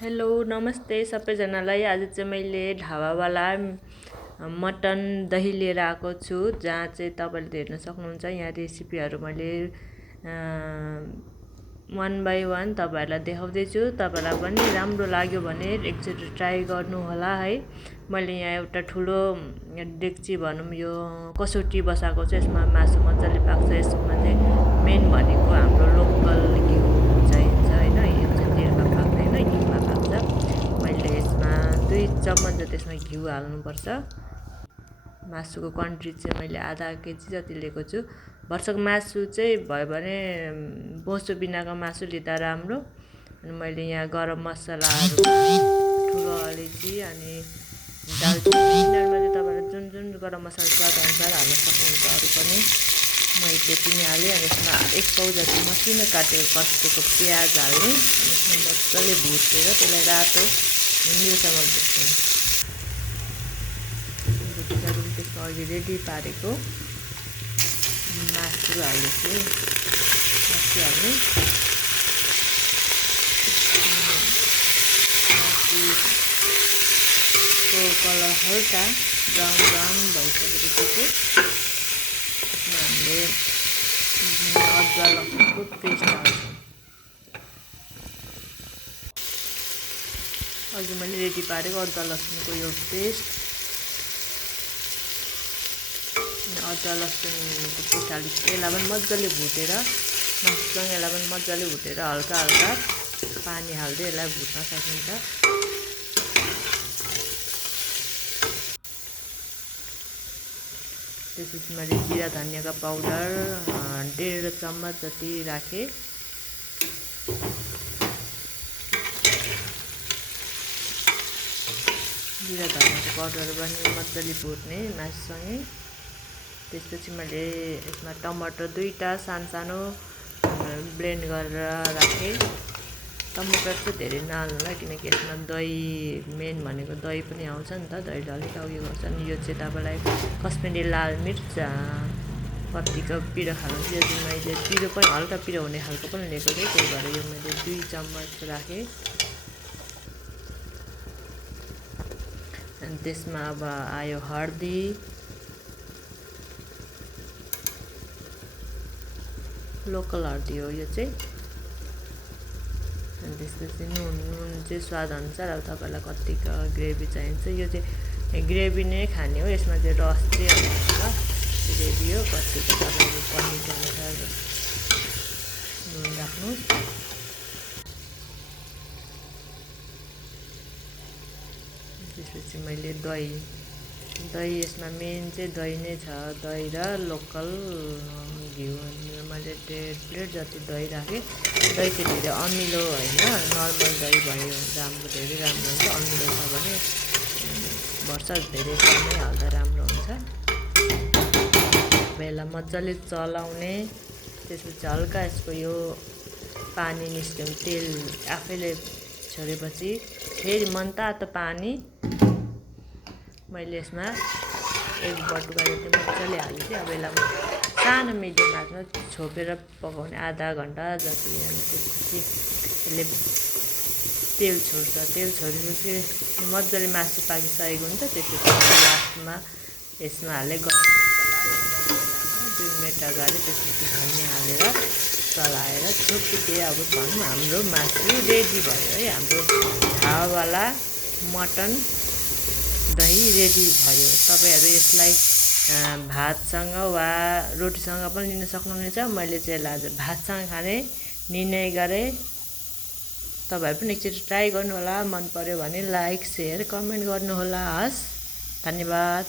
Hello नमस्ते सबैजनालाई। आज चाहिँ मैले ढाबावाला मटन दही लिएर आएको छु, जहाँ चाहिँ तपाईँले हेर्न सक्नुहुन्छ। यहाँ रेसिपीहरू मैले 1 by 1 तपाईँहरूलाई देखाउँदैछु। तपाईँलाई पनि राम्रो लाग्यो भने एकचोटि ट्राई गर्नु होला है। मैले यहाँ एउटा ठुलो डेक्ची भनौँ यो कसौटी बसाएको छु। यसमा मासु मजाले पाक्छ। यसमा चाहिँ मेन भनेको हाम्रो लोकल घिउ चाहिन्छ हैन। यो चाहिँ तेलमा पाक्दैन, घिउमा पाक्छ। मैले यसमा 2 चम्मच जति यसमा घिउ हाल्नुपर्छ। मासुको क्वान्टिटी चाहिँ मैले आधा केजी जति लिएको छु। भर्सक मासु चाहिँ भयो भने बोसो बिनाको मासु लिँदा राम्रो। अनि मैले यहाँ गरम मसलाहरू ठुलो अलैँची अनि दालचिनी यिनीहरूमा चाहिँ तपाईँले जुन जुन गरम मसला स्वाद अनुसार हाल्न सक्नुहुन्छ। अरू पनि मैले त्यति नै हालेँ। अनि यसमा 1 पाउ जति मसिनो काटेको कस्टुको प्याज हाल्ने। यसमा मजाले भुटेर त्यसलाई रातो हुन्जेलसम्म भुट्ने। त्यसमा अघि रेडी पारेको मासु हाल्दैछु। मासु हाल्ने मासुको कलर हल्का ब्राउन भइसकेपछि त्यसमा हामीले अदुवा लसुनको पेस्ट हाल्छौँ। अघि मैले रेडी पारेको अदुवा लसुनको यो पेस्ट, अदुवा लसुनको पेस्ट हालेपछि यसलाई पनि मजाले भुटेर मासुसँग यसलाई पनि मजाले भुटेर हल्का पानी हाल्दै यसलाई भुट्न सकिन्छ। त्यसपछि मैले जिरा धनियाँको पाउडर 1.5 चम्मच जति राखेँ। जिरा धनियाँको पाउडर पनि मजाले भुट्ने मासुसँगै। त्यसपछि मैले यसमा टमाटर 2टा सानो ब्लेन्ड गरेर राखेँ। टमाटर चाहिँ धेरै नहाल्नुलाई, किनकि यसमा दही मेन भनेको दही पनि आउँछ नि त। दहीले अलिक उयो गर्छ। अनि यो चाहिँ तपाईँलाई कश्मिरी लाल मिर्च कतिको पिरो खानुहुन्छ। यो चाहिँ मैले पिरो पनि हल्का पिरो हुने खालको पनि लिएको थिएँ, त्यही भएर यो मैले 2 चम्मच राखेँ। अनि त्यसमा अब आयो हर्दी, लोकल हर्दी हो यो चाहिँ। अनि त्यसपछि नुन चाहिँ स्वाद अनुसार। अब तपाईँलाई कतिको ग्रेभी चाहिन्छ। यो चाहिँ ग्रेभी नै खाने हो। यसमा चाहिँ रस चाहिँ आउँछ, ग्रेभी हो। कतिको तपाईँले क्वान्टिटी अनुसार नुन राख्नुहोस्। त्यसपछि मैले दही यसमा मेन चाहिँ दही नै छ। दही र लोकल घिउ। मैले 1.5 प्लेट जति दही राखेँ। दही चाहिँ धेरै अमिलो होइन, नर्मल दही भयो राम्रो, धेरै राम्रो हुन्छ। अमिलो छ भने भर्सक धेरै कमै हाल्दा राम्रो हुन्छ। यसलाई मजाले चलाउने। त्यसपछि हल्का यसको यो पानी निस्किने, तेल आफैले छोडेपछि फेरि मनतातो पानी मैले यसमा 1 बटुका जति मजाले हालेँ। अब यसलाई सानो मिडियम आँचमा छोपेर पकाउने आधा घन्टा जति। अनि त्यसपछि यसले तेल छोड्छ। तेल छोडेपछि मजाले मासु पाकिसकेको हुन्छ। त्यसपछि लास्टमा यसमा हाले गरम मसला 2 मिनट अगाडि। त्यसपछि धनियाँ हालेर चलाएर छोपेपछि अब भनौँ हाम्रो मासु रेडी भयो है। हाम्रो ढाबावाला मटन दही रेडी भयो। तपाईँहरू यसलाई भातसँग वा रोटीसँग पनि लिन सक्नुहुनेछ। मैले चाहिँ यसलाई आज भातसँग खाने निर्णय गरेँ। तपाईँहरू पनि एकचोटि ट्राई गर्नुहोला। मन पर्यो भने लाइक, सेयर, कमेन्ट गर्नुहोला। हस्, धन्यवाद।